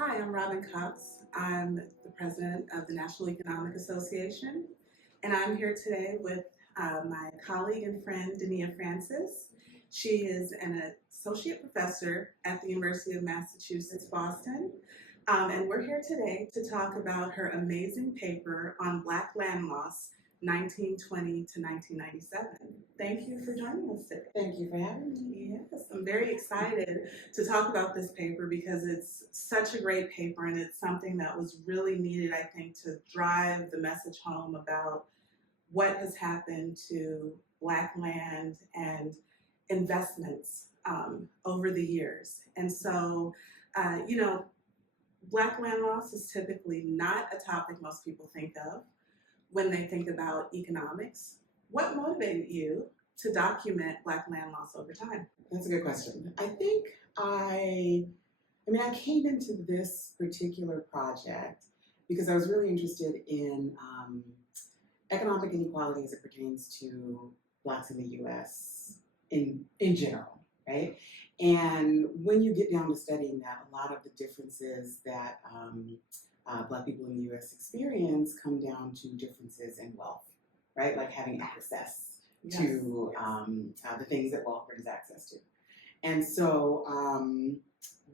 Hi, I'm Robin Cox. I'm the president of the National Economic Association, and I'm here today with my colleague and friend, Dania Francis. She is an associate professor at the University of Massachusetts, Boston, and we're here today to talk about her amazing paper on Black land loss, 1920 to 1997. Thank you for joining us today. Thank you for having me. Yes, I'm very excited to talk about this paper because it's such a great paper and it's something that was really needed, I think, to drive the message home about what has happened to Black land and investments over the years. And so, you know, Black land loss is typically not a topic most people think of when they think about economics. What motivated you to document Black land loss over time? That's a good question. I think I came into this particular project because I was really interested in economic inequality as it pertains to Blacks in the U.S. in general, right? And when you get down to studying that, a lot of the differences that Black people in the U.S. experience come down to differences in wealth, right? Like having access to the things that wealth brings access to. And so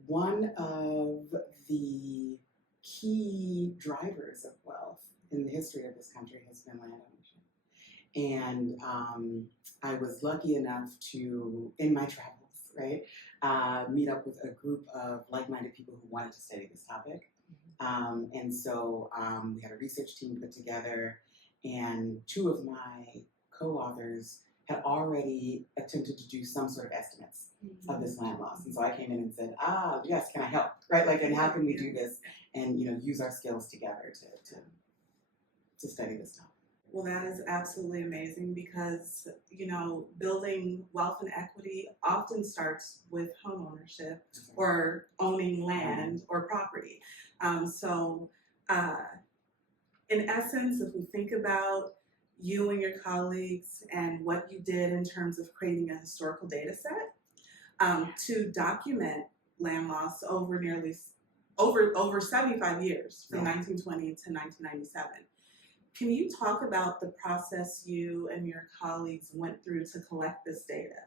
one of the key drivers of wealth in the history of this country has been land ownership. And I was lucky enough to, in my travels, right, meet up with a group of like-minded people who wanted to study this topic. And so we had a research team put together, and two of my co-authors had already attempted to do some sort of estimates of this land loss. And so I came in and said, yes, can I help, right? Like, and how can we do this and, use our skills together to study this topic? Well, that is absolutely amazing because, building wealth and equity often starts with home ownership or owning land or property. In essence, if we think about you and your colleagues and what you did in terms of creating a historical data set to document land loss over over 75 years from 1920 to 1997. Can you talk about the process you and your colleagues went through to collect this data?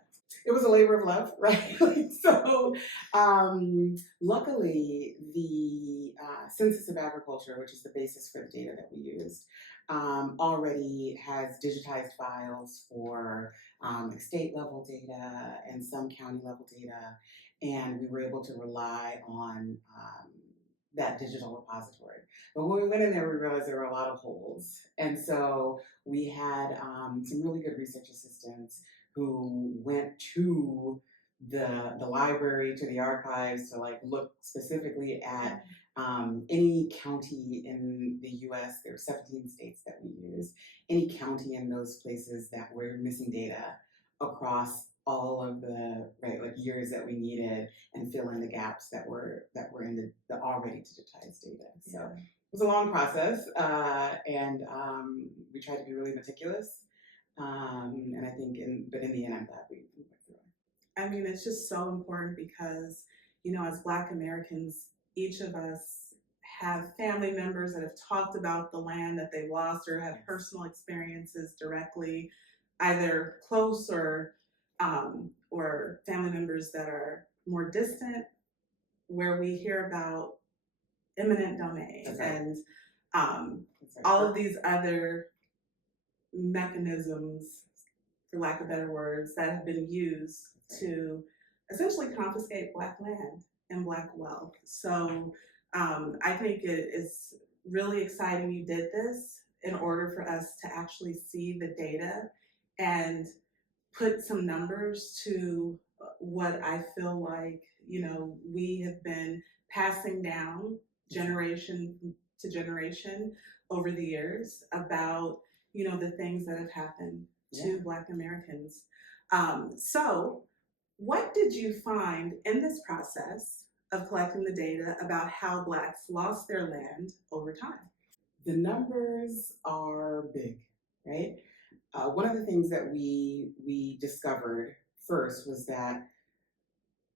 It was a labor of love, right? So luckily, the Census of Agriculture, which is the basis for the data that we used, already has digitized files for state level data and some county level data, and we were able to rely on that digital repository. But when we went in there, we realized there were a lot of holes. And so we had some really good research assistants who went to the library, to the archives, to look specifically at any county in the US. There are 17 states that we use. Any county in those places that were missing data across all of the years that we needed, and fill in the gaps that were in the already digitized data. So it was a long process, and we tried to be really meticulous. And I think, but in the end, I'm glad we went through it. I mean, it's just so important because, as Black Americans, each of us have family members that have talked about the land that they lost or have personal experiences directly, either close or family members that are more distant, where we hear about eminent domain and all of these other mechanisms, for lack of better words, that have been used to essentially confiscate Black land and Black wealth. So I think it is really exciting you did this in order for us to actually see the data and put some numbers to what I feel like, we have been passing down generation to generation over the years about, the things that have happened to Black Americans. So what did you find in this process of collecting the data about how Blacks lost their land over time? The numbers are big, right? One of the things that we discovered first was that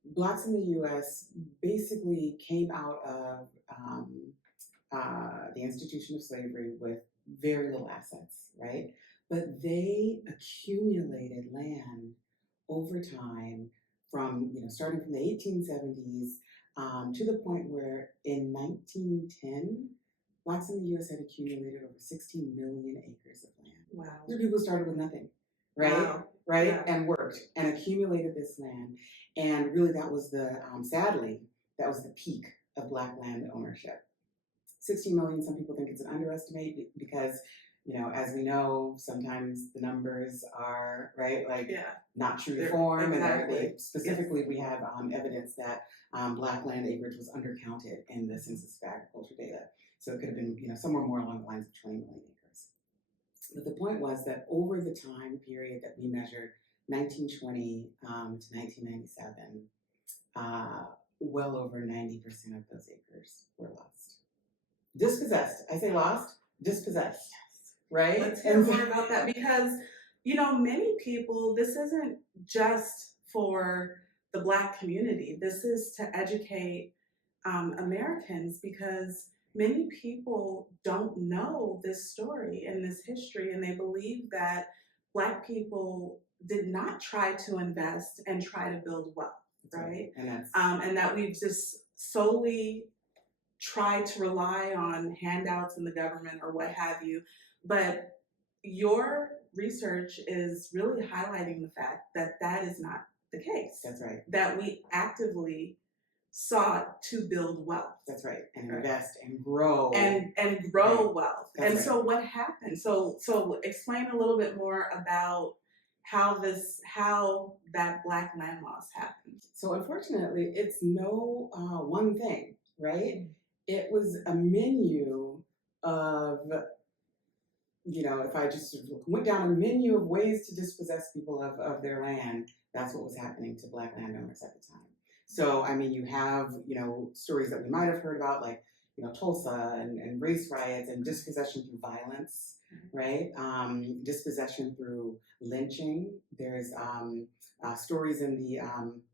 Blacks in the U.S. basically came out of the institution of slavery with very little assets, right? But they accumulated land over time from, starting from the 1870s to the point where in 1910, Blacks in the U.S. had accumulated over 16 million acres of land. Wow. The people started with nothing, right? Wow. Right? Yeah. And worked and accumulated this land. And really, that was sadly, that was the peak of Black land ownership. 60 million, some people think it's an underestimate because, as we know, sometimes the numbers are, right, like not true to form. Exactly. And specifically, we have evidence that Black land acreage was undercounted in the Census of Agriculture data. So it could have been, somewhere more along the lines of 20 million acres. But the point was that over the time period that we measured, 1920 to 1997, well over 90% of those acres were lost. Dispossessed. I say lost, dispossessed. Right? Let's hear more about that because, many people, this isn't just for the Black community. This is to educate Americans because many people don't know this story and this history, and they believe that Black people did not try to invest and try to build wealth, right? And that we've just solely try to rely on handouts in the government or what have you. But your research is really highlighting the fact that that is not the case. That's right. That we actively sought to build wealth. That's right. And invest and grow. And grow wealth. That's and right. So what happened? So explain a little bit more about how that Black land loss happened. So unfortunately, it's no one thing, right? It was a menu of, if I just went down a menu of ways to dispossess people of their land, that's what was happening to Black landowners at the time. So, you have, stories that we might have heard about, like, Tulsa and race riots and dispossession through violence, right? Dispossession through lynching. There's stories in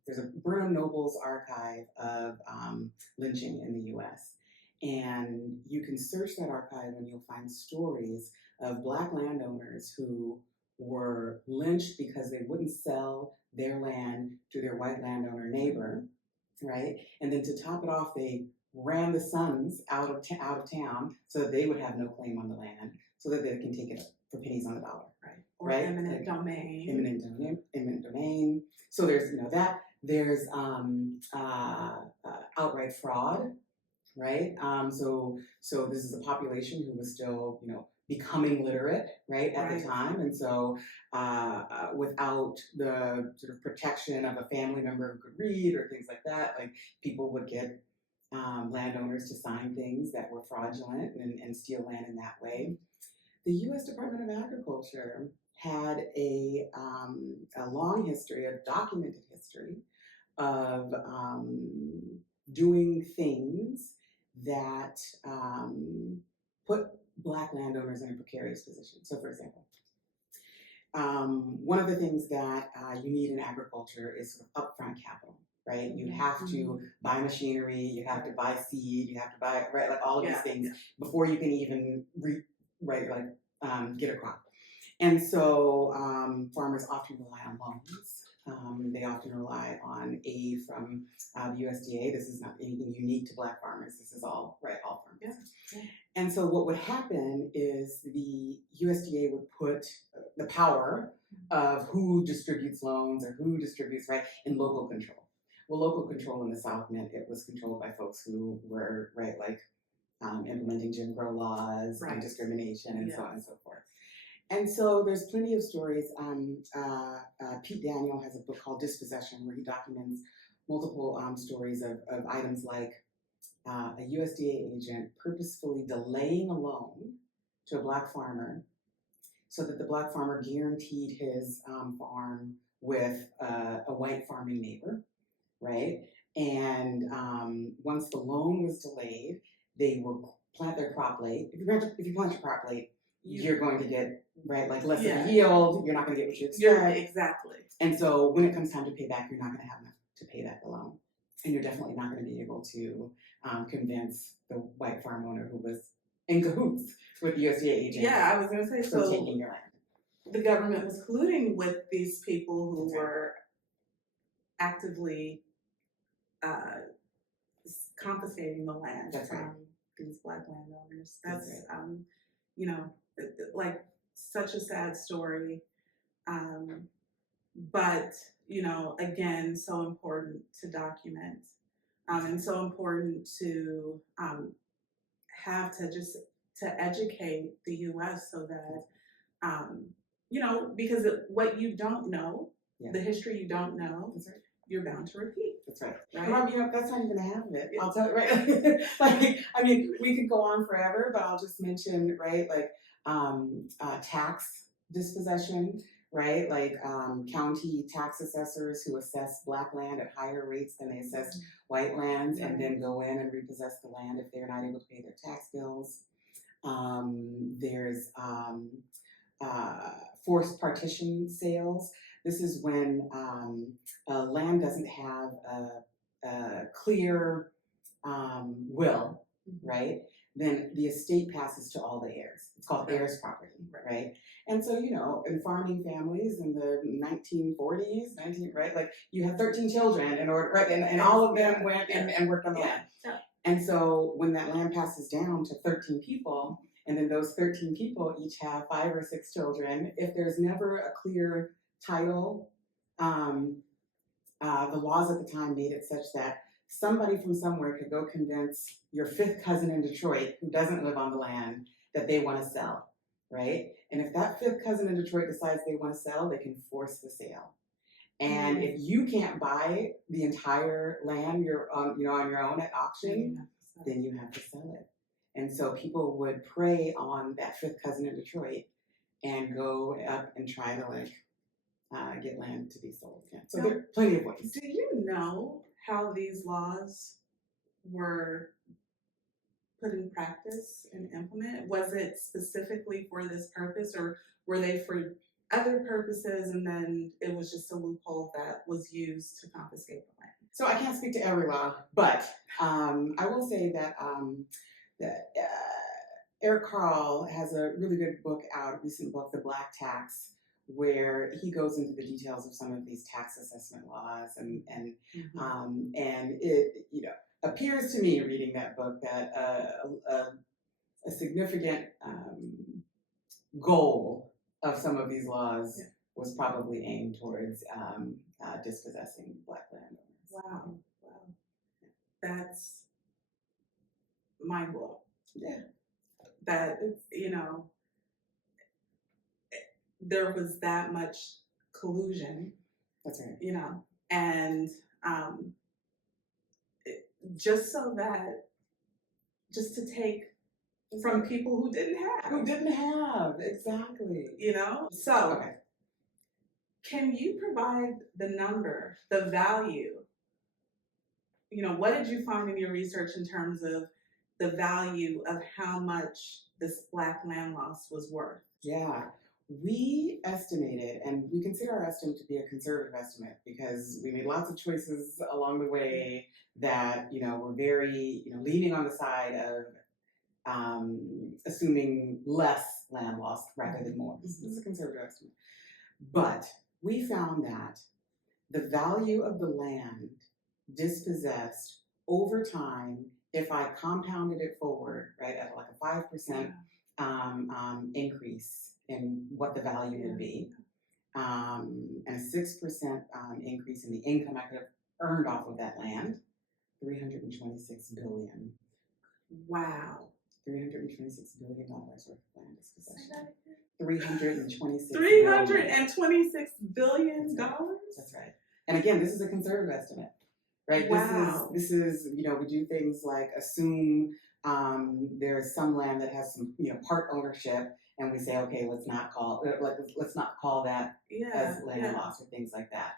there's a Burnham Nobles archive of lynching in the U.S. And you can search that archive and you'll find stories of Black landowners who were lynched because they wouldn't sell their land to their white landowner neighbor, right? And then to top it off, they ran the sons out of town so that they would have no claim on the land, so that they can take it for pennies on the dollar, right? Or eminent domain. Eminent domain. So there's that. There's outright fraud, right? So this is a population who was still, becoming literate, right, at the time. And so without the sort of protection of a family member who could read or things like that, like people would get landowners to sign things that were fraudulent and steal land in that way. The U.S. Department of Agriculture had a long history, a documented history of doing things that put Black landowners in a precarious position. So, for example, one of the things that you need in agriculture is sort of upfront capital, right? You have to buy machinery, you have to buy seed, you have to buy, right, like all of these things before you can even get a crop. And so farmers often rely on loans. They often rely on aid from the USDA. This is not anything unique to Black farmers. This is all farmers. Yeah. And so what would happen is the USDA would put the power of who distributes loans or who distributes, right, in local control. Well, local control in the South meant it was controlled by folks who were, implementing Jim Crow laws and discrimination and so on and so forth. And so there's plenty of stories. Pete Dania has a book called Dispossession, where he documents multiple stories of items like a USDA agent purposefully delaying a loan to a Black farmer so that the Black farmer guaranteed his farm with a white farming neighbor, right? And once the loan was delayed, they would plant their crop late. If you plant your crop late, you're going to get less of a yield. You're not going to get what you expect. Exactly. And so when it comes time to pay back, you're not going to have enough to pay back the loan. And you're definitely not going to be able to convince the white farm owner who was in cahoots with the USDA agent. Yeah, I was going to say, for so taking your land. the government was colluding with these people who That's right. were actively confiscating the land That's from right. these Black landowners. That's That's, you know, like such a sad story. But, you know, again, so important to document, and so important to have to just to educate the U.S. so that, you know, because what you don't know, Yeah. the history you don't know, That's right. you're bound to repeat. That's right. Right? Well, you know, that's not even half of it. I'll tell you, right? Like, I mean, we could go on forever, but I'll just mention, right, like tax dispossession, right? Like county tax assessors who assess Black land at higher rates than they assess white lands, and then go in and repossess the land if they're not able to pay their tax bills. There's forced partition sales. This is when land doesn't have a clear will, right? Then the estate passes to all the heirs. It's called heirs property, right? And so, you know, in farming families in the 1940s, right? Like you have 13 children in order, right? And all of them went and worked on the land. And so when that land passes down to 13 people, and then those 13 people each have 5 or 6 children, if there's never a clear title, the laws at the time made it such that somebody from somewhere could go convince your 5th cousin in Detroit who doesn't live on the land that they want to sell, right? And if that 5th cousin in Detroit decides they want to sell, they can force the sale. And if you can't buy the entire land you're on, you know, on your own at auction, then you have to sell it. And so people would prey on that 5th cousin in Detroit and go up and try to like get land to be sold again. So there are plenty of ways. Do you know how these laws were put in practice and implemented? Was it specifically for this purpose, or were they for other purposes and then it was just a loophole that was used to confiscate the land? So I can't speak to every law, but I will say that Eric Carle has a really good book out, a recent book, The Black Tax, where he goes into the details of some of these tax assessment laws, and it, you know, appears to me reading that book that a significant goal of some of these laws was probably aimed towards dispossessing Black landowners. Wow, that's mind-blowing. Yeah. That, you know, there was that much collusion. That's right. You know, and just so that, just to take from people who didn't have. Exactly. You know? So, can you provide the number, the value? You know, what did you find in your research in terms of the value of how much this Black land loss was worth? Yeah, we estimated, and we consider our estimate to be a conservative estimate because we made lots of choices along the way that, you know, were very, you know, leaning on the side of assuming less land loss rather than more. This is a conservative estimate. But we found that the value of the land dispossessed over time, if I compounded it forward, right, at like a 5% increase in what the value would be, and a 6% increase in the income I could have earned off of that land, $326 billion. Wow. $326 billion worth of land dispossession. $326 billion. That's right. And again, this is a conservative estimate, right? Wow. This is, you know, we do things like assume there's some land that has some, you know, part ownership, and we say, okay, let's not call that as land loss or things like that.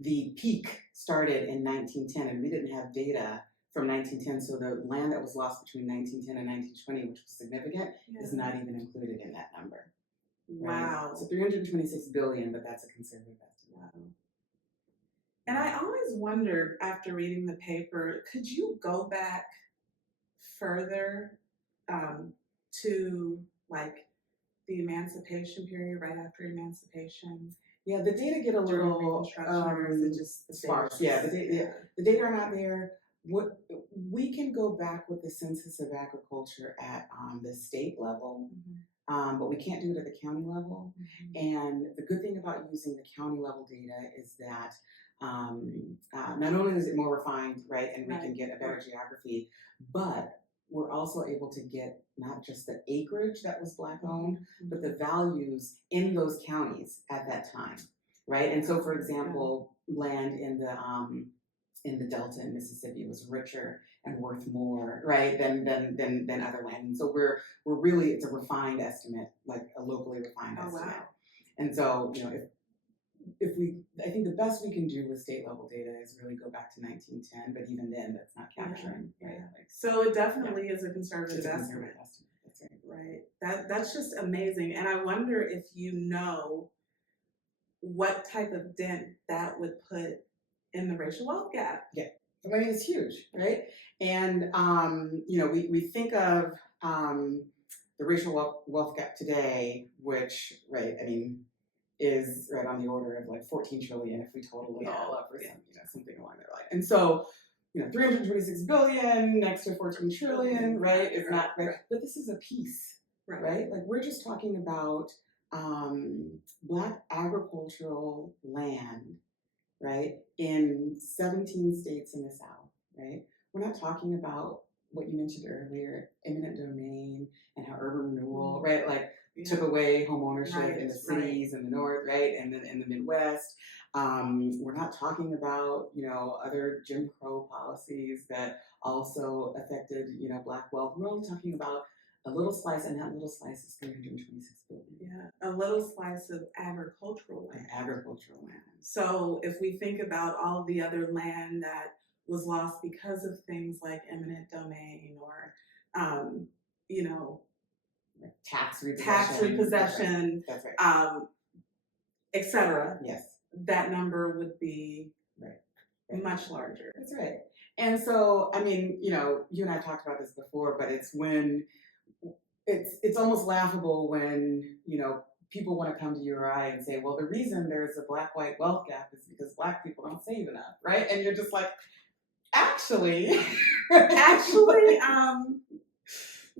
The peak started in 1910, and we didn't have data from 1910, so the land that was lost between 1910 and 1920, which was significant, is not even included in that number. Right? Wow. So 326 billion, but that's a conservative estimate. Wow. And I always wondered after reading the paper, could you go back further to like the emancipation period, right after emancipation, Yeah, the data get a during little Reconstruction, or is it just the sparse. dates? Yeah, the data are not there. What we can go back with the Census of Agriculture at the state level, but we can't do it at the county level. And the good thing about using the county level data is that not only is it more refined, right, and we can get a better geography, but we're also able to get not just the acreage that was Black owned, but the values in those counties at that time, right? And so, for example, land in the Delta in Mississippi was richer and worth more, right, than other land. And so we're really, it's a refined estimate, like a locally refined estimate. Wow. And so, if we, I think the best we can do with state level data is really go back to 1910, but even then that's not capturing, right? Like, so it definitely is a conservative it's a estimate. conservative estimate. That's right. Right. That's just amazing. And I wonder if you know what type of dent that would put in the racial wealth gap. Yeah. I mean, it's huge, right? And we think of the racial wealth gap today, which, right, I mean, is right on the order of like 14 trillion if we total it all up, or something along that line. And so, 326 billion next to 14 trillion, right, is not right. But this is a piece, right? Like, we're just talking about Black agricultural land, right, in 17 states in the South, right? We're not talking about what you mentioned earlier, eminent domain and how urban renewal, right, like took away home ownership in the cities in the North, right, and then in the Midwest. We're not talking about, other Jim Crow policies that also affected, Black wealth. We're only talking about a little slice, and that little slice is 326 billion. Yeah, a little slice of agricultural land. Agricultural land. So if we think about all the other land that was lost because of things like eminent domain or, tax repossession, that's right. etc. Yes, that number would be much larger. That's right. And so, I mean, you and I talked about this before, but it's when it's almost laughable when people want to come to you or I and say, well, the reason there's a Black-white wealth gap is because Black people don't save enough, right? And you're just like, actually,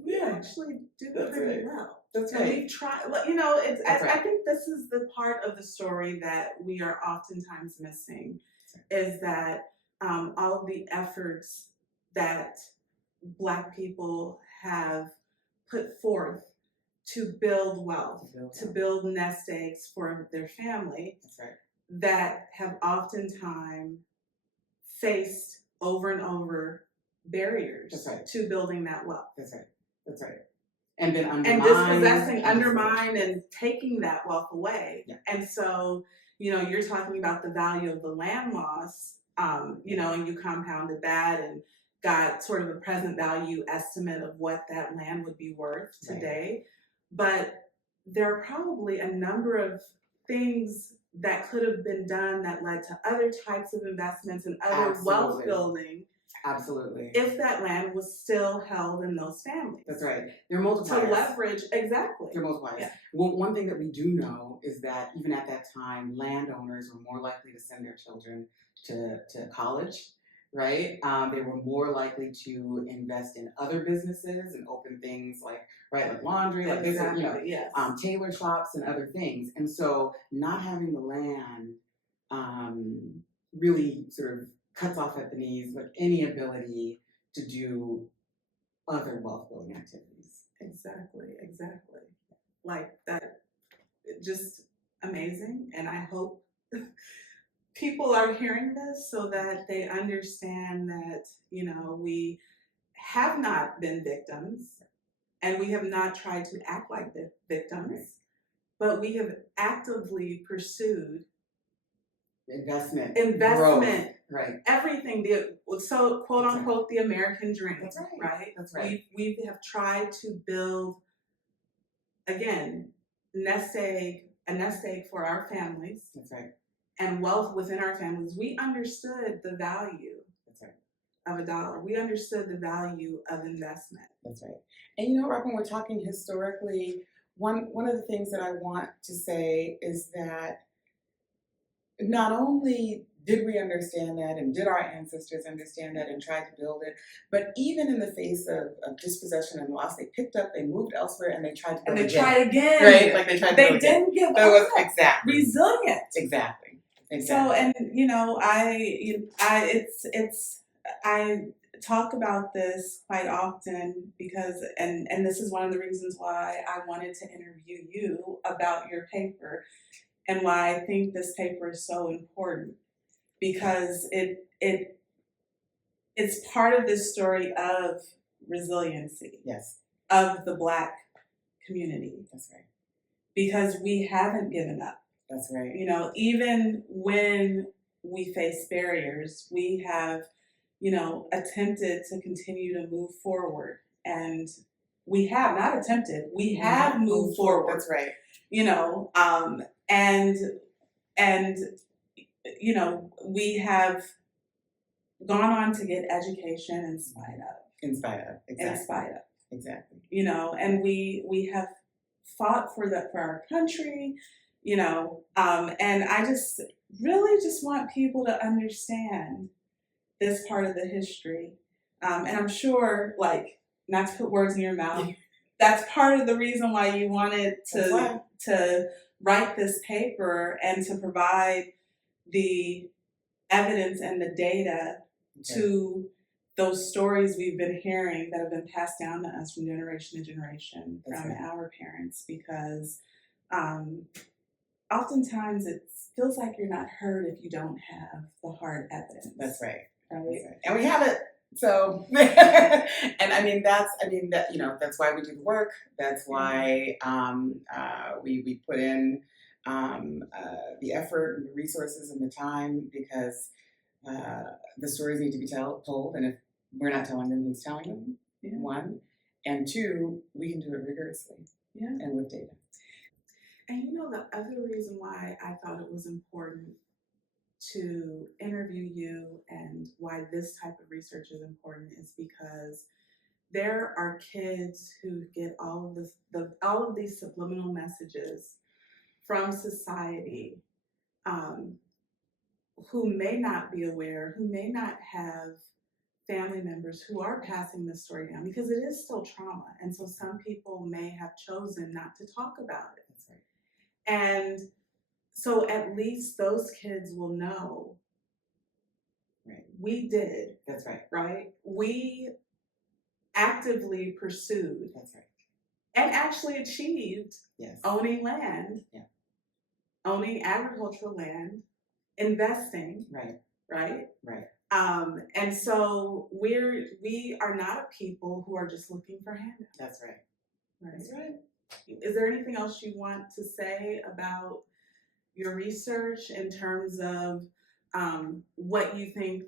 we actually do pretty well. That's right. And we've tried, I think this is the part of the story that we are oftentimes missing, is that all of the efforts that Black people have put forth to build wealth, to build nest eggs for their family, that have oftentimes faced over and over barriers to building that wealth. That's right. And been undermined. And dispossessing, undermined, and taking that wealth away. Yeah. And so, you're talking about the value of the land loss, and you compounded that and got sort of a present value estimate of what that land would be worth today. But there are probably a number of things that could have been done that led to other types of investments and other wealth building. Absolutely. If that land was still held in those families. That's right. There are multipliers. To leverage, exactly. There are multipliers. Yeah. Well, one thing that we do know is that even at that time, landowners were more likely to send their children to college, right? They were more likely to invest in other businesses and open things like laundry, like tailor shops and other things. And so not having the land really sort of cuts off at the knees like any ability to do other wealth building activities. Exactly. Like that, just amazing. And I hope people are hearing this so that they understand that, we have not been victims and we have not tried to act like the victims, but we have actively pursued investment, growth, everything. So quote unquote the American dream. That's right. Right. That's right. We have tried to build again a nest egg for our families. That's right. and wealth within our families, we understood the value That's right. of a dollar. We understood the value of investment. That's right. And you know, Rob, when we're talking historically, one of the things that I want to say is that not only did we understand that and did our ancestors understand that and tried to build it, but even in the face of dispossession and loss, they picked up, they moved elsewhere, and they tried to build And they again. tried again. Right? Like they tried to They build again. didn't give But it was up. exactly. Resilient. Exactly. So, and you know, I talk about this quite often because, and this is one of the reasons why I wanted to interview you about your paper and why I think this paper is so important, because it's part of this story of resiliency. Yes. Of the Black community. That's right. Because we haven't given up. That's right. You know, even when we face barriers, we have, you know, attempted to continue to move forward. And we have not attempted, we have moved forward. That's right. You know, and you know, we have gone on to get education in spite of. In spite of. Exactly. In spite of. Exactly. You know, and we have fought for our country, you know, and I just really just want people to understand this part of the history. And I'm sure, like, not to put words in your mouth, that's part of the reason why you wanted to write this paper and to provide the evidence and the data to those stories we've been hearing that have been passed down to us from generation to generation from our parents, because oftentimes it feels like you're not heard if you don't have the hard evidence. That's right. Right? That's right. And we have it. So, and I mean, that, you know, that's why we do the work. That's why we put in the effort and the resources and the time, because the stories need to be told. And if we're not telling them, who's telling them? Yeah. One. And two, we can do it rigorously. Yeah. And with data. And you know, the other reason why I thought it was important to interview you and why this type of research is important is because there are kids who get all of these subliminal messages from society, who may not be aware, who may not have family members who are passing this story down, because it is still trauma. And so some people may have chosen not to talk about it. That's right. And so at least those kids will know, right, we did. That's right. Right? We actively pursued. That's right. And actually achieved owning land, owning agricultural land, investing. Right. Right? Right. And so we are not a people who are just looking for handouts. That's right. Right. That's right. Is there anything else you want to say about your research in terms of what you think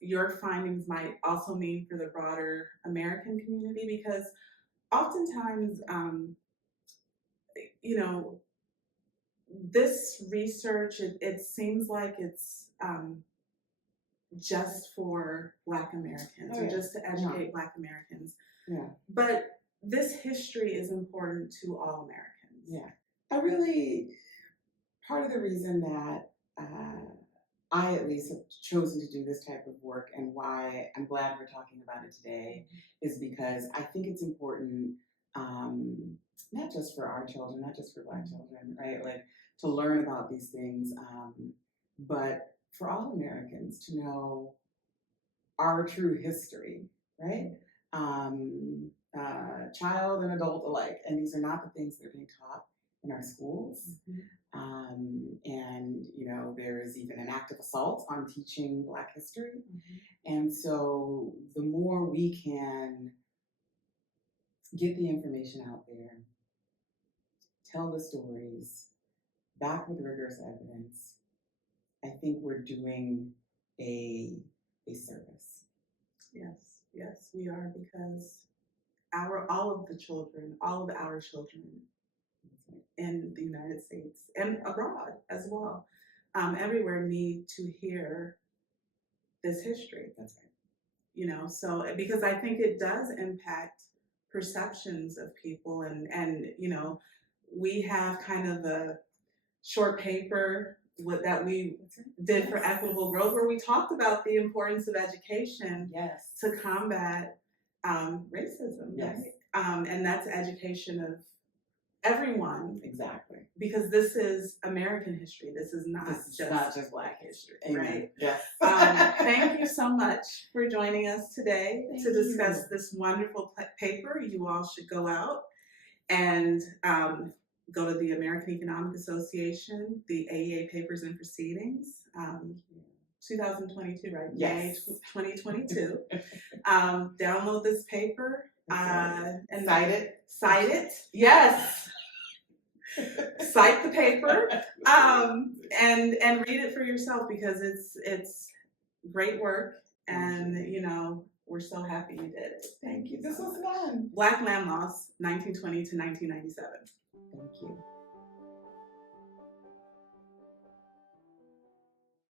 your findings might also mean for the broader American community? Because oftentimes, you know, this research, it seems like it's just for Black Americans, or just to educate Black Americans. Yeah. But this history is important to all Americans. Yeah. Part of the reason that I at least have chosen to do this type of work, and why I'm glad we're talking about it today, is because I think it's important, not just for our children, not just for Black children, right? Like, to learn about these things, but for all Americans to know our true history, right? Child and adult alike. And these are not the things that are being taught in our schools. And, you know, there is even an active assault on teaching Black history. And so the more we can get the information out there, tell the stories, back with rigorous evidence, I think we're doing a service. Yes, we are, because all of our children in the United States and abroad as well, everywhere need to hear this history. That's right. You know, so because I think it does impact perceptions of people, and you know, we have kind of a short paper that we did for equitable growth where we talked about the importance of education Yes. to combat racism. Yes. Right? And that's education of everyone. Exactly. Because this is American history. This is not just Black history. Amen. Right? Yes. Thank you so much for joining us today to discuss this wonderful paper. You all should go out and go to the American Economic Association, the AEA Papers and Proceedings, 2022, right? Yes. May 2022. Download this paper and cite it. Yes. Cite the paper and read it for yourself, because it's great work, and you know, we're so happy you did it. Thank you. This was fun. Black Land Loss, 1920 to 1997. Thank you.